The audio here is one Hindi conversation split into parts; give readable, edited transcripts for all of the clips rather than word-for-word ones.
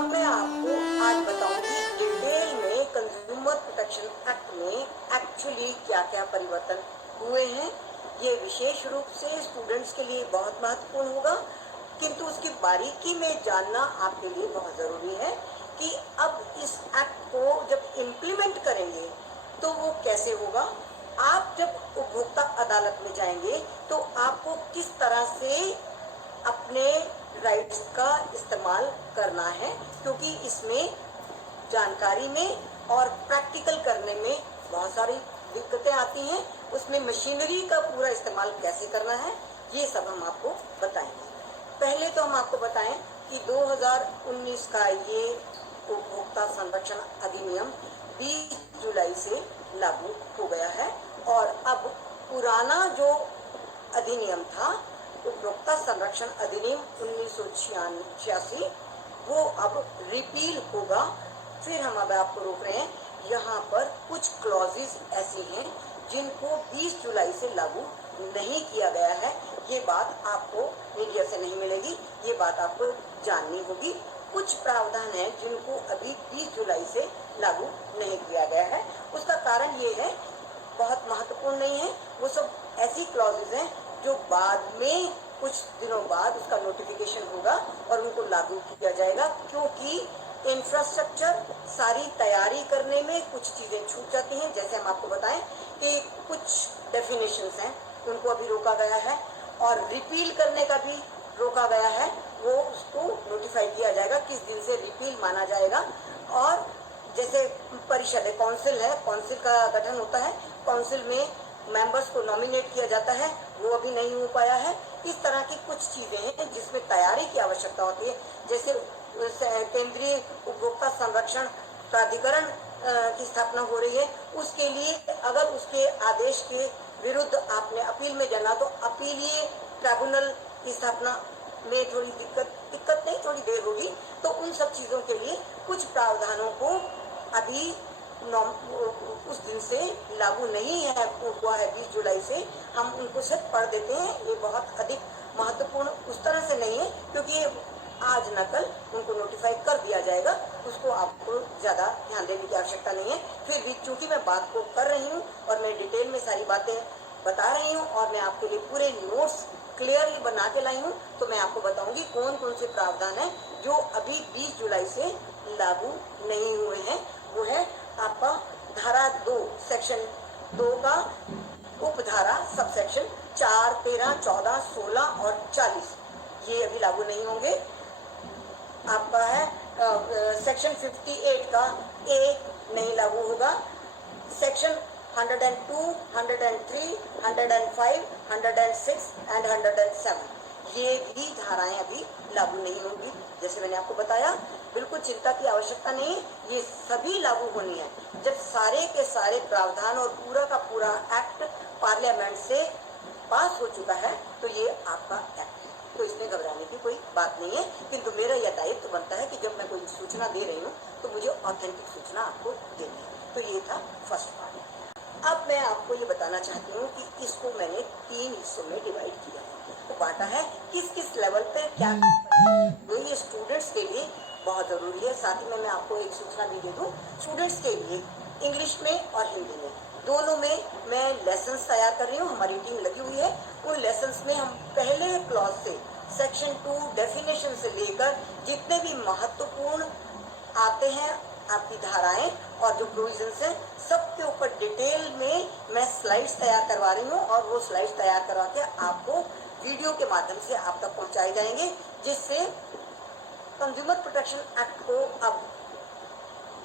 अब मैं आपको आज बताऊंगी डिटेल में कंज्यूमर प्रोटेक्शन एक्ट में एक्चुअली क्या क्या परिवर्तन हुए हैं। ये विशेष रूप से स्टूडेंट्स के लिए बहुत महत्वपूर्ण होगा, किंतु उसकी बारीकी में जानना आपके लिए बहुत ज़रूरी है कि अब इस एक्ट को जब इम्प्लीमेंट करेंगे तो वो कैसे होगा। आप जब उपभोक्ता अदालत में जाएंगे तो आपको किस तरह से अपने राइट्स का इस्तेमाल करना है, क्योंकि इसमें जानकारी में और प्रैक्टिकल करने में बहुत सारी दिक्कतें आती हैं। उसमें मशीनरी का पूरा इस्तेमाल कैसे करना है ये सब हम आपको बताएंगे। पहले तो हम आपको बताएं कि 2019 का ये उपभोक्ता संरक्षण अधिनियम 20 जुलाई से लागू हो गया है और अब पुराना जो अधिनियम था उपभोक्ता संरक्षण अधिनियम 1986 वो अब रिपील होगा। फिर हम अब आपको रोक रहे हैं, यहाँ पर कुछ क्लॉजेस ऐसी हैं जिनको 20 जुलाई से लागू नहीं किया गया है। ये बात आपको मीडिया से नहीं मिलेगी, ये बात आपको जाननी होगी। कुछ प्रावधान हैं जिनको अभी 20 जुलाई से लागू नहीं किया गया है। उसका कारण ये है, बहुत महत्वपूर्ण नहीं है, वो सब ऐसी क्लॉजेस हैं जो बाद में कुछ दिनों बाद उसका नोटिफिकेशन होगा और उनको लागू किया जाएगा, क्योंकि इंफ्रास्ट्रक्चर सारी तैयारी करने में कुछ चीज़ें छूट जाती हैं। जैसे हम आपको बताएं कि कुछ डेफिनेशंस हैं उनको अभी रोका गया है और रिपील करने का भी रोका गया है। वो उसको नोटिफाई किया जाएगा किस दिन से रिपील माना जाएगा। और जैसे परिषद है, काउंसिल है, काउंसिल का गठन होता है, काउंसिल में मेंबर्स को नॉमिनेट किया जाता है, वो अभी नहीं हो पाया है। इस तरह की कुछ चीज़ें हैं जिसमें तैयारी की आवश्यकता होती है। जैसे केंद्रीय उपभोक्ता संरक्षण प्राधिकरण की स्थापना हो रही है, उसके लिए अगर उसके आदेश के विरुद्ध आपने अपील में जाना तो अपीलीय ट्राइब्यूनल की स्थापना में थोड़ी दिक्कत नहीं, थोड़ी देर होगी। तो उन सब चीज़ों के लिए कुछ प्रावधानों को अभी उस दिन से लागू नहीं है हुआ है 20 जुलाई से। हम उनको सिर्फ पढ़ देते हैं, ये बहुत अधिक महत्वपूर्ण उस तरह से नहीं है क्योंकि आज न कल उनको नोटिफाई कर दिया जाएगा, उसको आपको ज़्यादा ध्यान देने की आवश्यकता नहीं है। फिर भी चूंकि मैं बात को कर रही हूँ और मैं डिटेल में सारी बातें बता रही हूँ और मैं आपके लिए पूरे नोट्स क्लियरली बना के लाई हूँ, तो मैं आपको बताऊंगी कौन कौन से प्रावधान हैं जो अभी 20 जुलाई से लागू नहीं हुए हैं। वो है आपका धारा 2 सेक्शन 2 का उपधारा सब सेक्शन 4, 13, 14, 16 और 40 ये अभी लागू नहीं होंगे। आपका है सेक्शन 58 का ए नहीं लागू होगा। सेक्शन 102, 103, 105, 106 एंड 107 ये भी धाराएं अभी लागू नहीं होंगी। जैसे मैंने आपको बताया, बिल्कुल चिंता की आवश्यकता नहीं, ये सभी लागू होनी है जब सारे के सारे प्रावधान और पूरा का पूरा एक्ट पार्लियामेंट से पास हो चुका है। तो ये आपका एक्ट है, तो इसमें घबराने की कोई बात नहीं है। किंतु मेरा यह दायित्व बनता है कि जब मैं कोई सूचना दे रही हूँ तो मुझे ऑथेंटिक सूचना आपको देनी है। तो ये था फर्स्ट पार्ट। अब मैं आपको ये बताना चाहती हूँ कि इसको मैंने 3 हिस्सों में डिवाइड किया है, तो बांटा है किस किस लेवल पे क्या, तो ये स्टूडेंट्स के लिए बहुत ज़रूरी है। साथ ही में मैं आपको एक सूचना भी दे दूँ, स्टूडेंट्स के लिए इंग्लिश में और हिंदी में दोनों में मैं लेसन्स तैयार कर रही हूँ, हमारी टीम लगी हुई है। उन लेसन्स में हम पहले क्लॉज से सेक्शन 2 डेफिनेशन से लेकर जितने भी महत्वपूर्ण आते हैं आपकी धाराएं और जो प्रोविजंस हैं, सबके ऊपर डिटेल में मैं स्लाइड्स तैयार करवा रही हूँ और वो स्लाइड्स तैयार करवा के आपको वीडियो के माध्यम से आप तक पहुँचाए जाएंगे, जिससे कंज्यूमर प्रोटेक्शन एक्ट को अब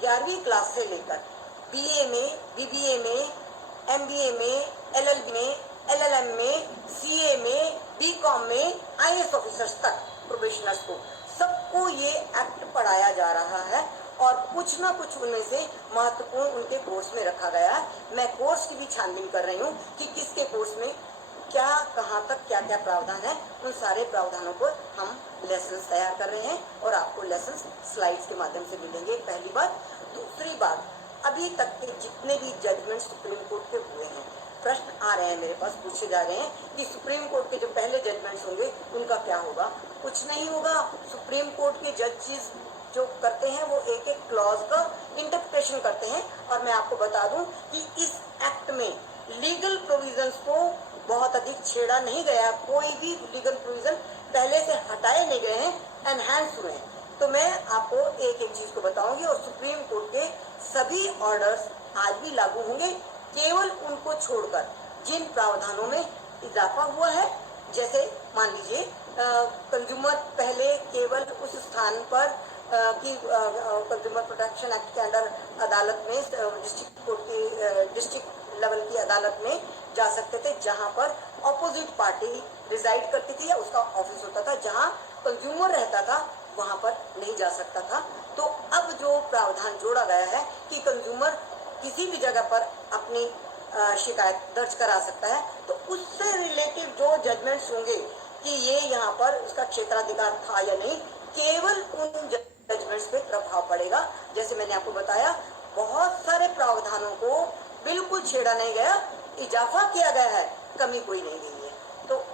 11वीं क्लास से लेकर BA में, BBA में, MBA में, LLB में, LLM में, CA में, BCom में, IAS ऑफिसर्स तक प्रोबेशनर्स को सबको ये एक्ट पढ़ाया जा रहा है और कुछ ना कुछ उनमें से महत्वपूर्ण उनके कोर्स में रखा गया है। मैं कोर्स की भी छानबीन कर रही हूँ कि किसके कोर्स में क्या, कहाँ तक क्या क्या प्रावधान है। उन सारे प्रावधानों पर हम लेसन्स तैयार कर रहे हैं और आपको लेसन्स स्लाइड्स के माध्यम से मिलेंगे, पहली बात। दूसरी बात, अभी तक के जितने भी जजमेंट सुप्रीम कोर्ट के हुए हैं, प्रश्न आ रहे हैं मेरे पास, पूछे जा रहे हैं कि सुप्रीम कोर्ट के जो पहले जजमेंट्स होंगे उनका क्या होगा। कुछ नहीं होगा, सुप्रीम कोर्ट के जजेस जो करते हैं वो एक एक क्लॉज का इंटरप्रिटेशन करते हैं। और मैं आपको बता दूं कि इस एक्ट में लीगल प्रोविजंस को बहुत अधिक छेड़ा नहीं गया, कोई भी लीगल प्रोविजन पहले से हटाए नहीं गए हैं, एनहांस हुए हैं। तो मैं आपको एक एक चीज को बताऊंगी और सुप्रीम कोर्ट के सभी ऑर्डर्स आज भी लागू होंगे, केवल उनको छोड़कर जिन प्रावधानों में इजाफा हुआ है। जैसे मान लीजिए कंज्यूमर पहले केवल उस स्थान पर कि कंज्यूमर प्रोटेक्शन एक्ट के अंडर अदालत में डिस्ट्रिक्ट कोर्ट की डिस्ट्रिक्ट लेवल की अदालत में जा सकते थे जहां पर ऑपोजिट पार्टी रिजाइड करती थी या उसका ऑफिस होता था। जहां कंज्यूमर रहता था वहां पर नहीं जा सकता था। तो अब जो प्रावधान जोड़ा गया है कि कंज्यूमर किसी भी जगह पर अपनी शिकायत दर्ज करा सकता है, तो उससे रिलेटिव जो जजमेंट्स होंगे कि ये यहाँ पर उसका क्षेत्राधिकार था या नहीं, केवल उन जजमेंट्स पे प्रभाव पड़ेगा। जैसे मैंने आपको बताया, बहुत सारे प्रावधानों को बिल्कुल छेड़ा नहीं गया, इजाफा किया गया है, कमी कोई नहीं गई है। तो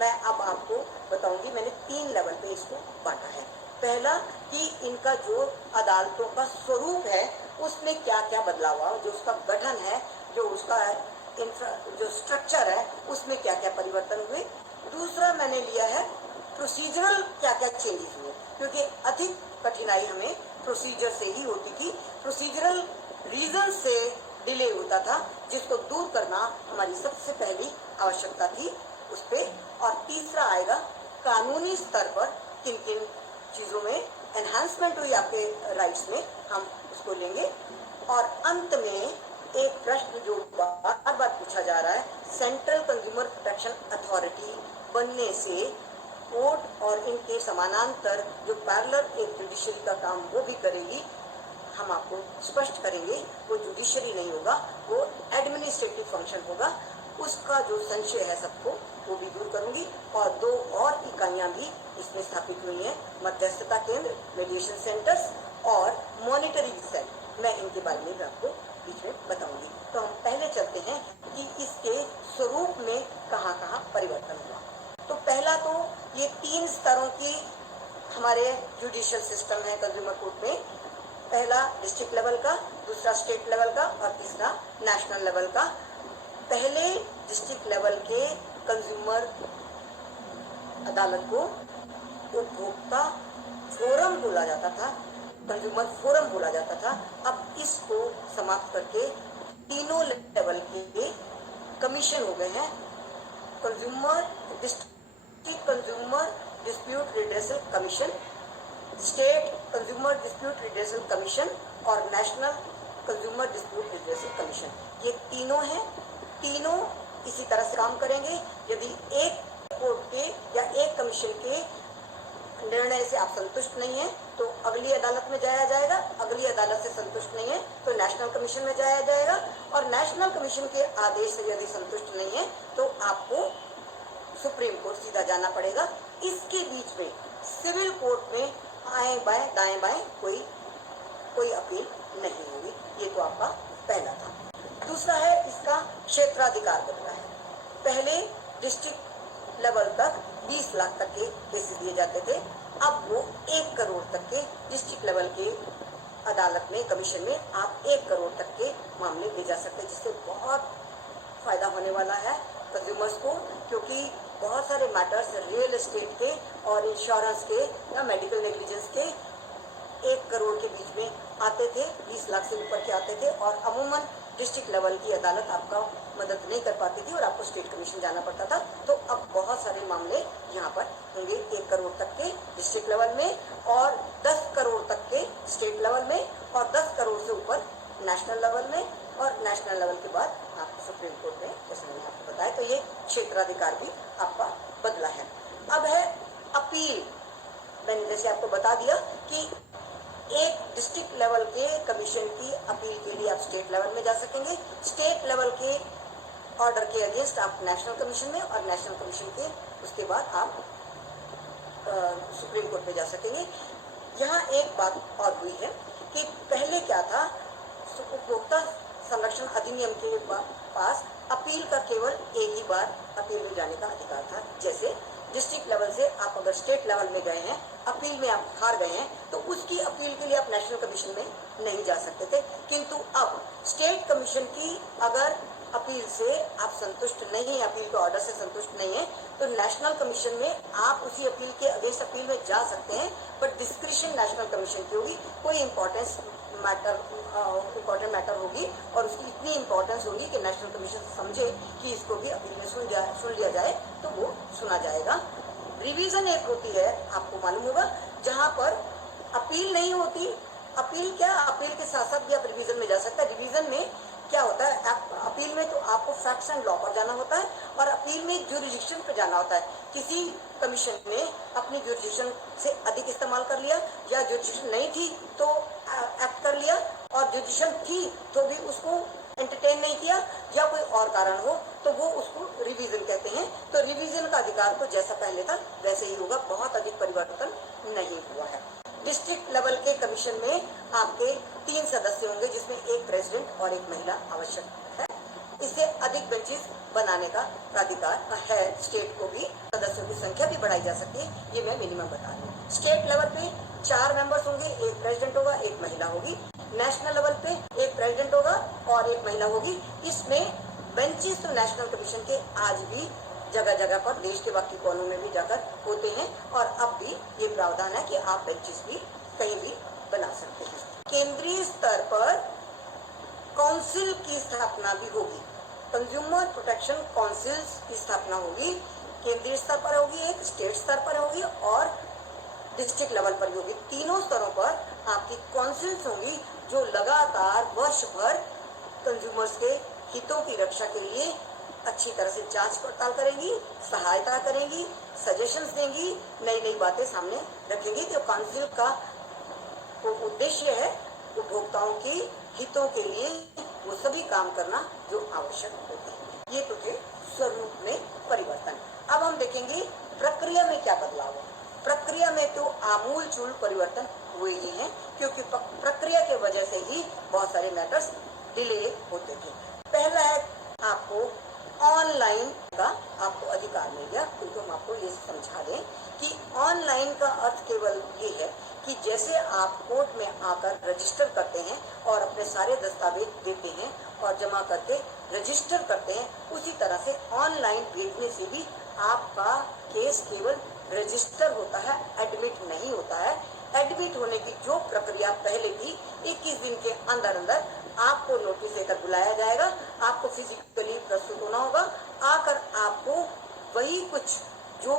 मैं अब आपको बताऊंगी, मैंने 3 लेवल पे इसको बांटा है। पहला कि इनका जो अदालतों का स्वरूप है उसमें क्या क्या बदलाव हुआ, जो उसका गठन है, जो उसका जो स्ट्रक्चर है उसमें क्या क्या परिवर्तन हुए। दूसरा मैंने लिया है प्रोसीजरल क्या क्या चेंजेस हुए, क्योंकि अधिक कठिनाई हमें प्रोसीजर से ही होती थी, प्रोसीजरल रीजन से डिले होता था, जिसको दूर करना हमारी सबसे पहली आवश्यकता थी उस पे। और तीसरा आएगा कानूनी स्तर पर किन किन चीजों में एनहांसमेंट हुई आपके राइट्स में, हम उसको लेंगे। और अंत में एक प्रश्न जो बार बार पूछा जा रहा है, सेंट्रल कंज्यूमर प्रोटेक्शन अथॉरिटी बनने से कोर्ट और इनके समानांतर जो पैरेलल एक जुडिशरी का काम वो भी करेगी, हम आपको स्पष्ट करेंगे। वो जुडिशरी नहीं होगा, वो एडमिनिस्ट्रेटिव फंक्शन होगा। उसका जो संशय है सबको वो भी दूर करूंगी। और 2 और इकाइयां भी इसमें स्थापित हुई हैं, मध्यस्थता केंद्र, मीडिएशन सेंटर्स और मॉनिटरिंग सेल। मैं इनके बारे में भी आपको बीच में बताऊंगी। तो हम पहले चलते हैं कि इसके स्वरूप में कहाँ कहाँ परिवर्तन हुआ। तो पहला तो ये 3 स्तरों की हमारे जुडिशियल सिस्टम है कंज्यूमर कोर्ट में। पहला डिस्ट्रिक्ट लेवल का, दूसरा स्टेट लेवल का और तीसरा नेशनल लेवल का। पहले डिस्ट्रिक्ट लेवल के कंज्यूमर अदालत को उपभोक्ता फोरम बोला जाता था, कंज्यूमर फोरम बोला जाता था। अब इसको समाप्त करके तीनों लेवल के कमीशन हो गए हैं, consumer district consumer dispute redressal commission, state consumer dispute redressal commission और national consumer dispute redressal commission. ये तीनों हैं, तीनों इसी तरह से काम करेंगे। यदि एक कोर्ट के या एक कमीशन के निर्णय से आप संतुष्ट नहीं है तो अगली अदालत में जाया जाएगा, अगली अदालत से संतुष्ट नहीं है तो नेशनल कमीशन में जाया जाएगा, और नेशनल कमीशन के आदेश से यदि संतुष्ट नहीं है तो आपको सुप्रीम कोर्ट सीधा जाना पड़ेगा। इसके बीच में सिविल कोर्ट में आए बाएं दाएं बाएं कोई अपील नहीं होगी। ये तो आपका पहला था। दूसरा है इसका क्षेत्राधिकार बदला है। पहले डिस्ट्रिक्ट लेवल तक 20 लाख तक के केसेस दिए जाते थे, अब वो 1 करोड़ तक के डिस्ट्रिक्ट लेवल के अदालत में कमीशन में आप 1 करोड़ तक के मामले ले जा सकते हैं, जिससे बहुत फायदा होने वाला है कंज्यूमर्स को। क्योंकि बहुत सारे मैटर्स रियल एस्टेट के और इंश्योरेंस के या मेडिकल नेग्लिजेंस के 1 करोड़ के बीच में आते थे, 20 लाख से ऊपर के आते थे, और अमूमन डिस्ट्रिक्ट लेवल की अदालत आपका मदद नहीं कर पाती थी और आपको स्टेट कमीशन जाना पड़ता था। तो अब बहुत सारे मामले यहाँ पर होंगे 1 करोड़ तक के डिस्ट्रिक्ट लेवल में और 10 करोड़ तक के स्टेट लेवल में और 10 करोड़ से ऊपर नेशनल लेवल में, और नेशनल लेवल के बाद आप सुप्रीम कोर्ट में, जैसे मैंने आपको बताया। तो ये क्षेत्राधिकार भी आपका बदला है। अब है अपील। मैंने जैसे आपको बता दिया कि एक डिस्ट्रिक्ट लेवल के कमीशन की अपील के लिए आप स्टेट लेवल में जा सकेंगे, स्टेट लेवल के ऑर्डर के अगेंस्ट आप नेशनल कमीशन में, और नेशनल कमीशन के उसके बाद आप सुप्रीम कोर्ट में जा सकेंगे। यहाँ एक बात और हुई है कि पहले क्या था, उपभोक्ता संरक्षण अधिनियम के पास अपील का केवल एक ही बार अपील में जाने का अधिकार था। जैसे डिस्ट्रिक्ट लेवल से आप अगर स्टेट लेवल में गए हैं अपील में आप हार गए हैं तो उसकी अपील के लिए आप नेशनल कमीशन में नहीं जा सकते थे, किंतु अब स्टेट कमीशन की अगर अपील से आप संतुष्ट नहीं है, अपील के ऑर्डर से संतुष्ट नहीं है, तो नेशनल कमीशन में आप उसी अपील के अगेंस्ट अपील में जा सकते हैं, बट डिस्क्रिशन नेशनल कमीशन की होगी। कोई इम्पोर्टेंट मैटर होगी और उसकी इतनी इम्पोर्टेंस होगी कि नेशनल कमीशन समझे कि इसको भी अपील में सुन लिया जाए तो वो सुना जाएगा। रिवीजन एक होती है, आपको मालूम होगा, जहाँ पर अपील नहीं होती। अपील क्या, अपील के साथ साथ भी आप रिवीजन में जा सकते हैं। रिवीजन में क्या होता है, अपील में तो आपको फैक्ट्स एंड लॉ पर जाना होता है और अपील में ज्यूरिडिक्शन पर जाना होता है। किसी कमीशन ने अपनी ज्यूरिडिक्शन से अधिक इस्तेमाल कर लिया या ज्यूरिडिक्शन नहीं थी तो एक्ट कर लिया, और ज्यूरिडिक्शन थी तो भी उसको एंटरटेन नहीं किया, या कोई और कारण हो तो वो उसको रिवीजन कहते हैं। तो रिवीजन का अधिकार तो जैसा पहले था वैसे ही होगा, बहुत अधिक परिवर्तन नहीं हुआ है। डिस्ट्रिक्ट लेवल के कमीशन में आपके 3 सदस्य होंगे, जिसमें एक प्रेसिडेंट और एक महिला आवश्यक है। इससे अधिक बेंचेस बनाने का प्राधिकार है। स्टेट को भी सदस्यों की संख्या भी बढ़ाई जा सकती है, ये मैं मिनिमम बता रही हूँ। स्टेट लेवल पे 4 मेंबर्स होंगे, एक प्रेसिडेंट होगा, एक महिला होगी। नेशनल लेवल पे एक प्रेसिडेंट होगा और एक महिला होगी। इसमें बेंचेस तो नेशनल कमीशन के आज भी जगह जगह पर देश के बाकी कोनों में भी जाकर होते हैं, और अब भी ये प्रावधान है कि आप बेंचेस भी कहीं भी बना सकते हैं। केंद्रीय स्तर पर काउंसिल की स्थापना भी होगी, कंज्यूमर प्रोटेक्शन काउंसिल्स की स्थापना होगी। केंद्रीय स्तर पर होगी, एक स्टेट स्तर पर होगी और डिस्ट्रिक्ट लेवल पर होगी। तीनों स्तरों पर आपकी काउंसिल्स होंगी जो लगातार वर्ष भर कंज्यूमर्स के हितों की रक्षा के लिए अच्छी तरह से जांच पड़ताल करेंगी, सहायता करेंगी, सजेशंस देंगी, नई नई बातें सामने रखेंगी। तो काउंसिल का उद्देश्य है उपभोक्ताओं के हितों के लिए वो सभी काम करना जो आवश्यक होते हैं। ये तो थे स्वरूप में परिवर्तन। अब हम देखेंगे प्रक्रिया में क्या बदलाव हुआ। प्रक्रिया में तो आमूलचूल परिवर्तन हुए ही हैं, क्योंकि प्रक्रिया के वजह से ही बहुत सारे मैटर्स डिले होते थे। पहला है आपको ऑनलाइन का आपको अधिकार मिल गया, क्योंकि हम आपको ये समझा दें कि ऑनलाइन का अर्थ केवल ये है कि जैसे आप कोर्ट में आकर रजिस्टर करते हैं और अपने सारे दस्तावेज देते हैं और जमा करके रजिस्टर करते हैं, उसी तरह से ऑनलाइन भेजने से भी आपका केस केवल रजिस्टर होता है, एडमिट नहीं होता है। एडमिट होने की जो प्रक्रिया पहले थी, 21 दिन के अंदर अंदर आपको नोटिस देकर बुलाया जाएगा, आपको फिजिकली प्रस्तुत होना होगा, आकर आपको वही कुछ जो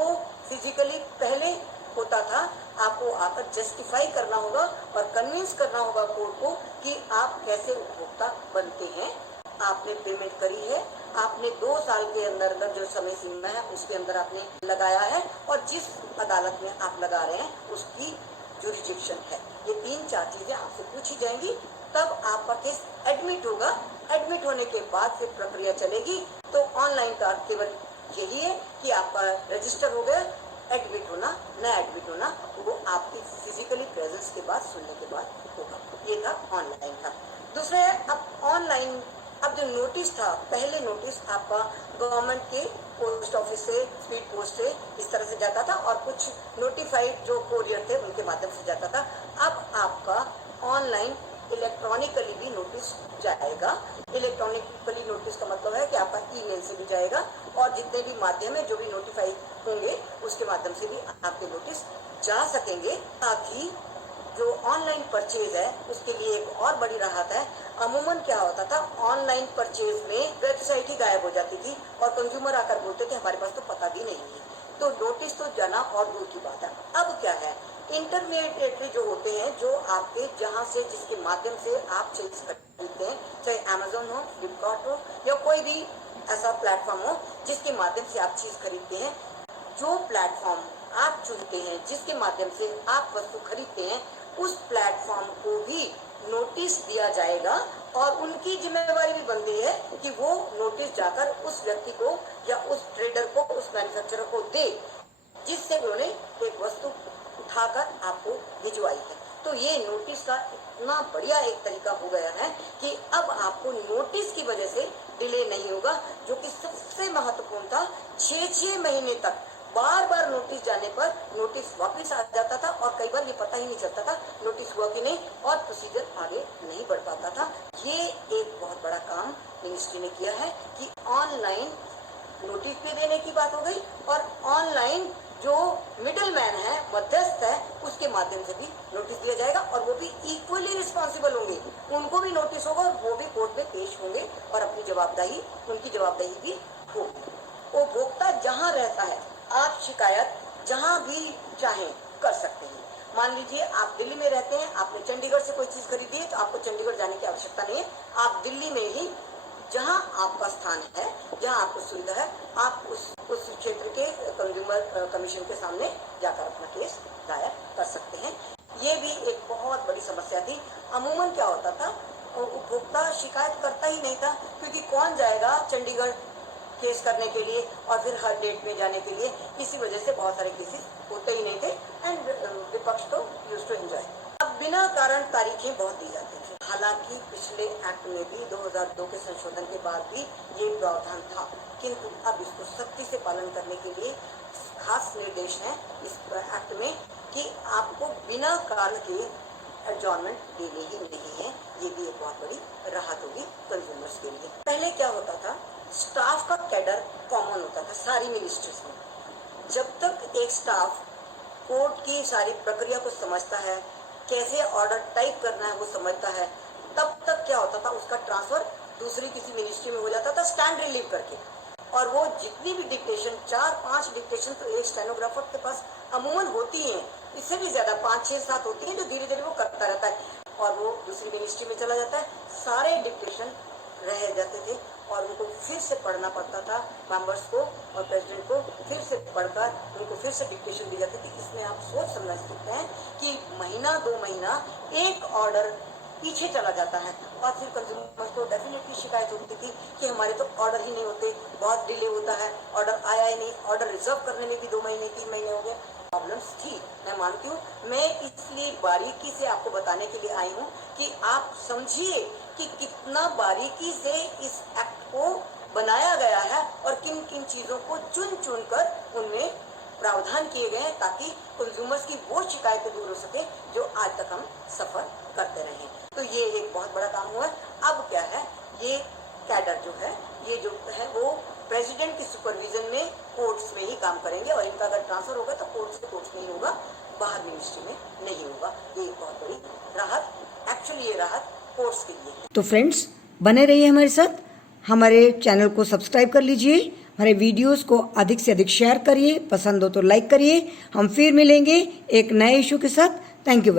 फिजिकली पहले होता था आपको आकर जस्टिफाई करना होगा और कन्विंस करना होगा कोर्ट को कि आप कैसे उपभोक्ता बनते हैं। आपने पेमेंट करी है, आपने 2 साल के अंदर अंदर जो समय सीमा है उसके अंदर आपने लगाया है, और जिस अदालत में आप लगा रहे हैं उसकी जुरिडिक्शन है। ये 3-4 चीजें आपसे पूछी जाएंगी, तब आपका केस एडमिट होगा। एडमिट होने के बाद फिर प्रक्रिया चलेगी। तो ऑनलाइन का केवल यही है कि आपका रजिस्टर हो गया, एडमिट होना न एडमिट होना वो आपकी फिजिकली प्रेजेंस के बाद, सुनने के बाद होगा। ये था ऑनलाइन का। दूसरा है अब ऑनलाइन, अब जो नोटिस था, पहले नोटिस आपका गवर्नमेंट के पोस्ट ऑफिस से, स्पीड पोस्ट से इस तरह से जाता था और कुछ नोटिफाइड जो कोरियर थे उनके माध्यम से जाता था। अब आपका ऑनलाइन इलेक्ट्रॉनिकली भी नोटिस जाएगा। इलेक्ट्रॉनिकली नोटिस का मतलब है कि आपका ईमेल से भी जाएगा और जितने भी माध्यम है जो भी नोटिफाई होंगे उसके माध्यम से भी आपके नोटिस जा सकेंगे। साथ ही जो ऑनलाइन परचेज है उसके लिए एक और बड़ी राहत है। अमूमन क्या होता था, ऑनलाइन परचेज में वेबसाइट ही गायब हो जाती थी और कंज्यूमर आकर बोलते थे हमारे पास तो पता भी नहीं है, तो नोटिस तो जाना और दूर की बात है। अब क्या है, इंटरमीडिएटरी जो होते हैं, जो आपके जहां से जिसके माध्यम से आप चीज खरीदते हैं, चाहे अमेजोन हो, फ्लिपकार्ट हो या कोई भी ऐसा प्लेटफॉर्म हो जिसके माध्यम से आप चीज खरीदते हैं, जो प्लेटफॉर्म आप चुनते हैं जिसके माध्यम से आप वस्तु खरीदते हैं, उस प्लेटफॉर्म को भी नोटिस दिया जाएगा और उनकी जिम्मेवारी भी बनती है कि वो नोटिस जाकर उस व्यक्ति को या उस ट्रेडर को, उस मैन्युफैक्चरर को दे जिससे उन्होंने एक वस्तु उठाकर आपको भिजवाई है। तो ये नोटिस का इतना बढ़िया एक तरीका हो गया है कि अब आपको नोटिस की वजह से डिले नहीं होगा, जो कि सबसे महत्वपूर्ण था। 6-6 महीने तक बार बार नोटिस जाने पर नोटिस वापस आ जाता था और कई बार ये पता ही नहीं चलता था नोटिस हुआ कि नहीं और प्रोसीजर आगे नहीं बढ़ पाता था। ये एक बहुत बड़ा काम मिनिस्ट्री ने किया है कि ऑनलाइन नोटिस भी देने की बात हो गई और ऑनलाइन जो मिडिल मैन है, मध्यस्थ है, उसके माध्यम से भी नोटिस दिया जाएगा और वो भी इक्वली रिस्पॉन्सिबल होंगे, उनको भी नोटिस होगा और वो भी कोर्ट में पेश होंगे और अपनी जवाबदेही, उनकी जवाबदेही भी होगी। उपभोक्ता जहाँ रहता है आप शिकायत जहाँ भी चाहें कर सकते हैं। मान लीजिए आप दिल्ली में रहते हैं, आपने चंडीगढ़ से कोई चीज खरीदी है तो आपको चंडीगढ़ जाने की आवश्यकता नहीं है, आप दिल्ली में ही जहां आपका स्थान है, जहां आपको सुविधा है, आप उस क्षेत्र के कंज्यूमर कमीशन के सामने जाकर अपना केस दायर कर सकते हैं। ये भी एक बहुत बड़ी समस्या थी। अमूमन क्या होता था, उपभोक्ता शिकायत करता ही नहीं था क्योंकि कौन जाएगा चंडीगढ़ केस करने के लिए और फिर हर डेट में जाने के लिए। इसी वजह से बहुत सारे केसेस होते ही नहीं थे एंड विपक्ष तो यूज्ड टू एंजॉय। अब बिना कारण तारीखें बहुत दी जाती थी। हालांकि पिछले एक्ट में भी 2002 के संशोधन के बाद भी ये प्रावधान था, किंतु अब इसको सख्ती से पालन करने के लिए खास निर्देश है इस एक्ट में कि आपको बिना कारण के एडजॉर्नमेंट देने ही नहीं है। ये भी एक बहुत बड़ी राहत होगी कंज्यूमर्स के लिए। पहले क्या होता था, स्टाफ का कैडर कॉमन होता था सारी मिनिस्ट्रीज में। जब तक एक स्टाफ कोर्ट की सारी प्रक्रिया को समझता है, कैसे ऑर्डर टाइप करना है वो समझता है, तब तक क्या होता था उसका ट्रांसफर दूसरी किसी मिनिस्ट्री में हो जाता था स्टैंड रिलीव करके। और वो जितनी भी डिक्टेशन, 4-5 डिक्टेशन तो एक स्टेनोग्राफर के पास अमूमन होती हैं, इससे भी ज्यादा 5, 6, 7 होती हैं, जो धीरे धीरे वो करता रहता है और वो दूसरी मिनिस्ट्री में चला जाता है। सारे डिक्टेशन रह जाते थे और उनको फिर से पढ़ना पड़ता था, मेंबर्स को और प्रेसिडेंट को फिर से पढ़कर उनको फिर से डिक्टेशन दी जाती थी। इसमें आप सोच समझ सकते हैं कि महीना 2 महीना एक ऑर्डर पीछे चला जाता है और फिर कंज्यूमर को डेफिनेटली शिकायत होती थी कि हमारे तो ऑर्डर ही नहीं होते, बहुत डिले होता है, ऑर्डर आया ही नहीं, ऑर्डर रिजर्व करने में भी 2 महीने 3 महीने हो गए। प्रॉब्लम्स थी, मैं मानती हूँ। मैं इसलिए बारीकी से आपको बताने के लिए आई हूँ कि आप समझिए कि कितना बारीकी से इस एक्ट को बनाया गया है और किन किन चीजों को चुन चुन कर उनमें प्रावधान किए गए हैं ताकि कंज्यूमर्स की वो शिकायतें दूर हो सके जो आज तक हम सफर करते रहे। तो ये एक बहुत बड़ा काम हुआ। अब क्या है, ये कैडर जो है, ये जो है वो प्रेसिडेंट की सुपरविजन में कोर्ट्स में ही काम करेंगे और इनका अगर ट्रांसफर होगा तो कोर्ट्स से कोर्ट्स नहीं होगा, बाहर मिनिस्ट्री में नहीं होगा। ये एक बहुत बड़ी राहत, एक्चुअली ये राहत कोर्ट्स के लिए है। तो फ्रेंड्स बने रहिए हमारे साथ, हमारे चैनल को सब्सक्राइब कर लीजिए, हमारे वीडियोस को अधिक से अधिक शेयर करिए, पसंद हो तो लाइक करिए। हम फिर मिलेंगे एक नए इशू के साथ। Thank you.